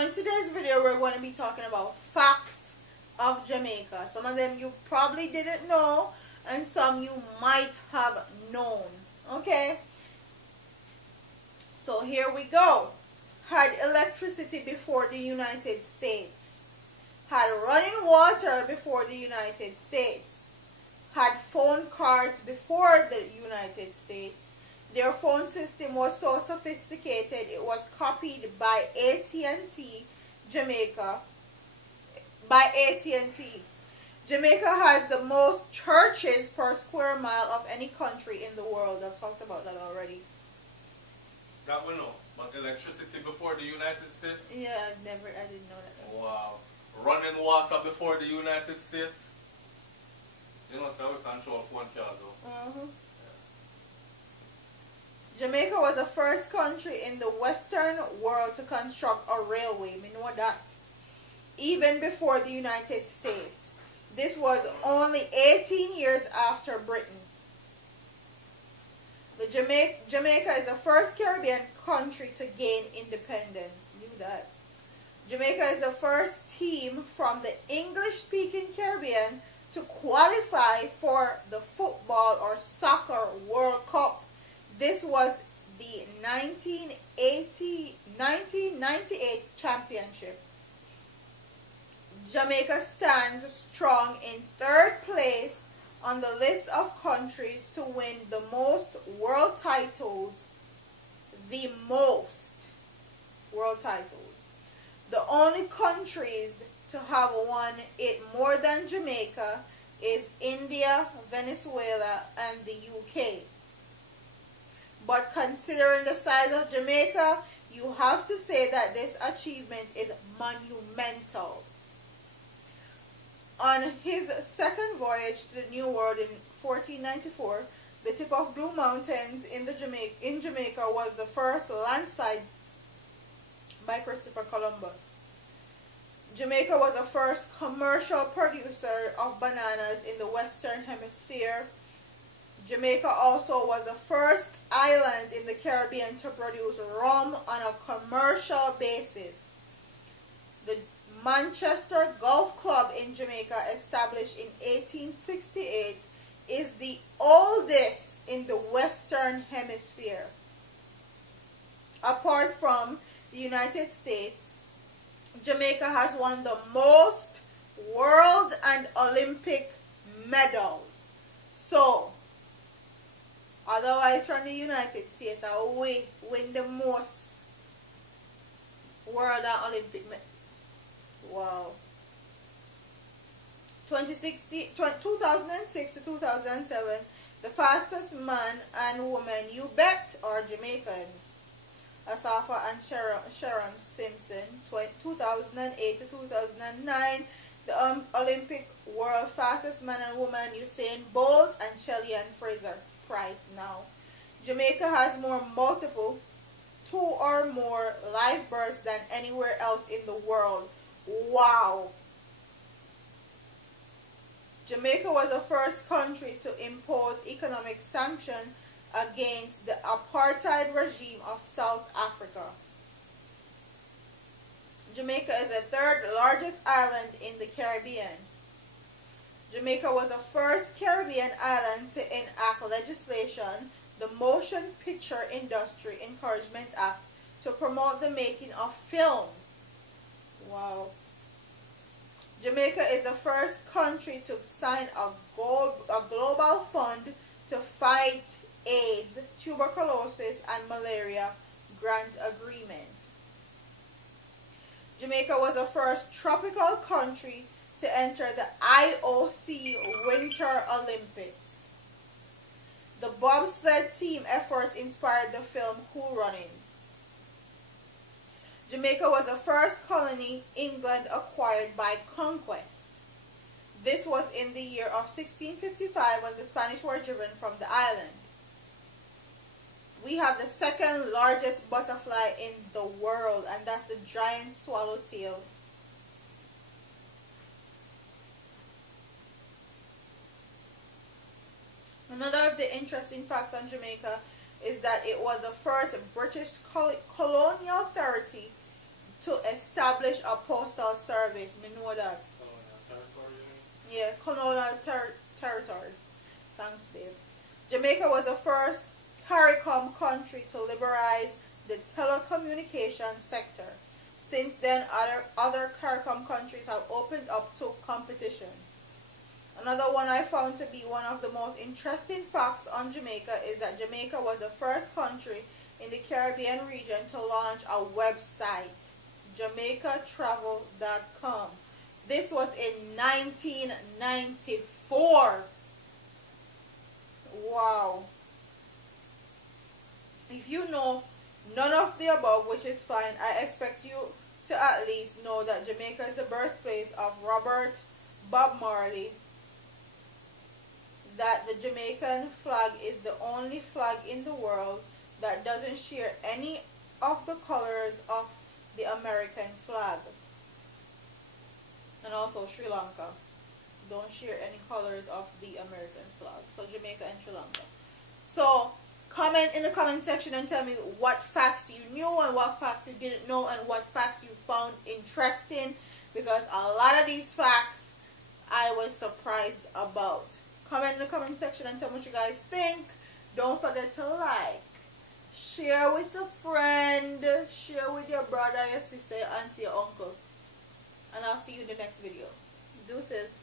So in today's video, we're going to be talking about facts of Jamaica. Some of them you probably didn't know, and some you might have known. Okay? So here we go. Had electricity before the United States. Had running water before the United States. Had phone cards before the United States. Their phone system was so sophisticated it was copied by AT&T Jamaica. Jamaica has the most churches per square mile of any country in the world. I've talked about that already. That we know. But electricity before the United States? Yeah, I didn't know that. Wow. Running water before the United States? You know, so we control phone card though. Jamaica was the first country in the Western world to construct a railway. We know that. Even before the United States. This was only 18 years after Britain. Jamaica is the first Caribbean country to gain independence. Knew that. Jamaica is the first team from the English-speaking Caribbean to qualify for the football or soccer World Cup. This was the 1998 championship. Jamaica stands strong in third place on the list of countries to win the most world titles. The most world titles. The only countries to have won it more than Jamaica is India, Venezuela, and the UK. But considering the size of Jamaica, you have to say that this achievement is monumental. On his second voyage to the New World in 1494, the tip of Blue Mountains in Jamaica was the first landslide by Christopher Columbus. Jamaica was the first commercial producer of bananas in the Western Hemisphere. Jamaica also was the first island in the Caribbean to produce rum on a commercial basis. The Manchester Golf Club in Jamaica, established in 1868, is the oldest in the Western Hemisphere. Apart from the United States, Jamaica has won the most world and Olympic medals. So, otherwise from the United States, we win the most world and Olympic medals. Wow. 2006 to 2007, the fastest man and woman, you bet, are Jamaicans. Asafa and Sharon Simpson. 2008 to 2009, the Olympic world fastest man and woman, Usain Bolt and Shelly and Fraser Price now. Jamaica has multiple 2 or more live births than anywhere else in the world. Wow. Jamaica was the first country to impose economic sanctions against the apartheid regime of South Africa. Jamaica is the third largest island in the Caribbean. Jamaica was the first Caribbean island to enact legislation, the Motion Picture Industry Encouragement Act, to promote the making of films. Wow. Jamaica is the first country to sign a global fund to fight AIDS, tuberculosis, and malaria grant agreement. Jamaica was the first tropical country to enter the IOC Winter Olympics. The bobsled team efforts inspired the film Cool Runnings. Jamaica was the first colony England acquired by conquest. This was in the year of 1655 when the Spanish were driven from the island. We have the second largest butterfly in the world, and that's the giant swallowtail. Another of the interesting facts on Jamaica is that it was the first British colonial authority to establish a postal service. Me know that. Yeah, colonial territory. Thanks, babe. Jamaica was the first CARICOM country to liberalize the telecommunications sector. Since then, other CARICOM countries have opened up to competition. Another one I found to be one of the most interesting facts on Jamaica is that Jamaica was the first country in the Caribbean region to launch a website, JamaicaTravel.com. This was in 1994. Wow. If you know none of the above, which is fine, I expect you to at least know that Jamaica is the birthplace of Robert Bob Marley, that the Jamaican flag is the only flag in the world that doesn't share any of the colors of the American flag. And also Sri Lanka don't share any colors of the American flag. So Jamaica and Sri Lanka. So comment in the comment section and tell me what facts you knew and what facts you didn't know and what facts you found interesting, because a lot of these facts I was surprised about. Comment in the comment section and tell me what you guys think. Don't forget to like, share with a friend, share with your brother, your sister, your auntie, your uncle. And I'll see you in the next video. Deuces.